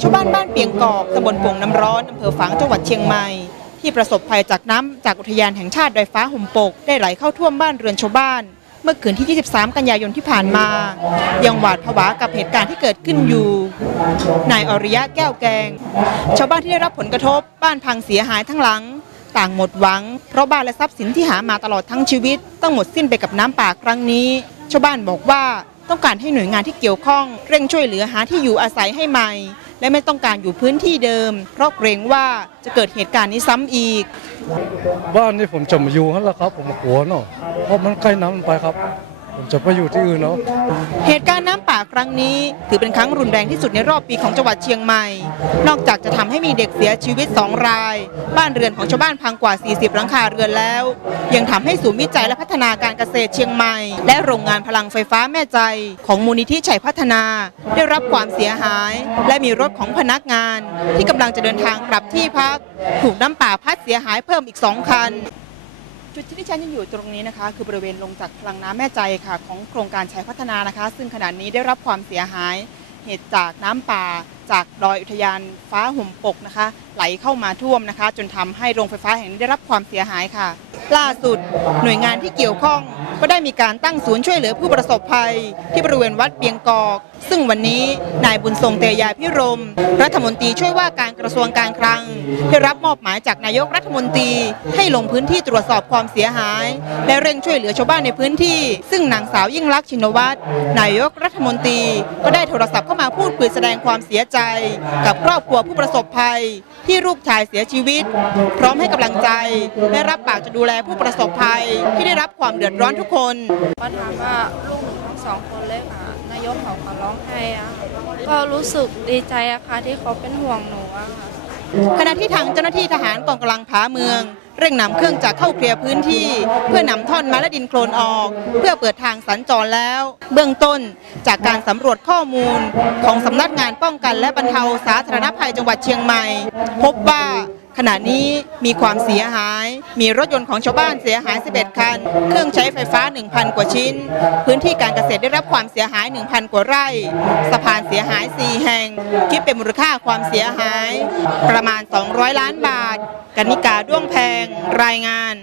ชาวบ้านบ้านเปียงกอกตำบลป่งน้ำร้อนอำเภอฝางจังหวัดเชียงใหม่ ที่ประสบภัยจากน้ำจากอุทยานแห่งชาติดอยฟ้าห่มปก ได้ไหลเข้าท่วมบ้านเรือนชาวบ้าน เมื่อคืนที่ 23 กันยายนที่ผ่านมา ยังหวาดผวากับเหตุการณ์ที่เกิดขึ้นอยู่ นายอริยะแก้วแกง ชาวบ้านที่ได้รับผลกระทบ บ้านพังเสียหายทั้งหลัง ต่างหมดหวัง เพราะบ้านและทรัพย์สินที่หามาตลอดทั้งชีวิต ต้องหมดสิ้นไปกับน้ำป่าครั้งนี้ ชาวบ้านบอกว่า ต้องการให้หน่วยงานที่เกี่ยวข้องเร่งช่วยเหลือหาที่อยู่อาศัยให้ใหม่ และไม่ต้องการอยู่พื้นที่เดิม เพราะเกรงว่าจะเกิดเหตุการณ์นี้ซ้ำอีก บ้านนี่ผมจะมาอยู่นั่นแหละครับ ผมกลัวเนาะเพราะมันใกล้น้ำไปครับ ผมจะไปอยู่ที่อื่นเนาะเหตุการณ์น้ำป่าครั้งนี้ถือเป็นครั้งรุนแรงที่สุดในรอบปีของจังหวัดเชียงใหม่ นอกจากจะทำให้มีเด็กเสียชีวิต 2 ราย บ้านเรือนของชาวบ้านพังกว่า 40 หลังคาเรือนแล้ว ยังทำให้ศูนย์วิจัยและพัฒนาการเกษตรเชียงใหม่ และโรงงานพลังไฟฟ้าแม่ใจ ของมูลนิธิชัยพัฒนา ได้รับความเสียหาย และมีรถของพนักงาน ที่กำลังจะเดินทางกลับที่พัก ถูกน้ำป่าพัดเสียหายเพิ่มอีก2คัน จุดที่ที่ฉันยังอยู่ตรงนี้นะคะ คือบริเวณลงจากพลังน้ำแม่ใจค่ะ ของโครงการชายพัฒนานะคะ ซึ่งขณะนี้ได้รับความเสียหาย เหตุจากน้ำป่า จากดอยอุทยานฟ้าห่มปกนะคะ ไหลเข้ามาท่วมนะคะ จนทำให้โรงไฟฟ้าแห่งนี้ได้รับความเสียหายค่ะ ล่าสุด หน่วยงานที่เกี่ยวข้องก็ได้มีการตั้งศูนย์ช่วยเหลือผู้ประสบภัย ที่บริเวณวัดเปียงกอก ซึ่งวันนี้นายบุญทรงเตยาพิรม รัฐมนตรีช่วยว่าการกระทรวงการคลังได้รับมอบหมายจากนายกรัฐมนตรี ให้ลงพื้นที่ตรวจสอบความเสียหาย และเร่งช่วยเหลือชาวบ้านในพื้นที่ ซึ่งนางสาวยิ่งลักษณ์ชินวัตรนายกรัฐมนตรี ก็ได้โทรศัพท์เข้ามาพูดคุยแสดงความเสียใจ กับครอบครัวผู้ประสบภัย ที่ลูกชายเสียชีวิต พร้อมให้กำลังใจและรับปากจะดูแลผู้ประสบภัยที่ได้รับความเดือดร้อนทุกคนก็ถามว่าลูกหนูทั้งสองคนเลยค่ะ นายกเขาก็ร้องไห้อะก็รู้สึกดีใจอะค่ะที่เขาเป็นห่วงหนูอะค่ะขณะที่ทางเจ้าหน้าที่ทหารกองกำลังผาเมือง เร่งนำเครื่องจักรเข้าเคลียร์พื้นที่ เพื่อนำท่อนไม้และดินโคลนออก เพื่อเปิดทางสัญจรแล้ว เบื้องต้นจากการสำรวจข้อมูลของสำนักงานป้องกันและบรรเทาสาธารณภัยจังหวัดเชียงใหม่ พบว่า ขณะนี้มีความเสียหาย มีรถยนต์ของชาวบ้านเสียหาย 11 คัน เครื่องใช้ไฟฟ้า 1,000 กว่าชิ้น พื้นที่การเกษตรได้รับความเสียหาย 1,000 กว่าไร่ สะพานเสียหาย 4 แห่ง คิดเป็นมูลค่าความเสียหาย ประมาณ 200 ล้านบาทกนิกาด้วงแพง รายงาน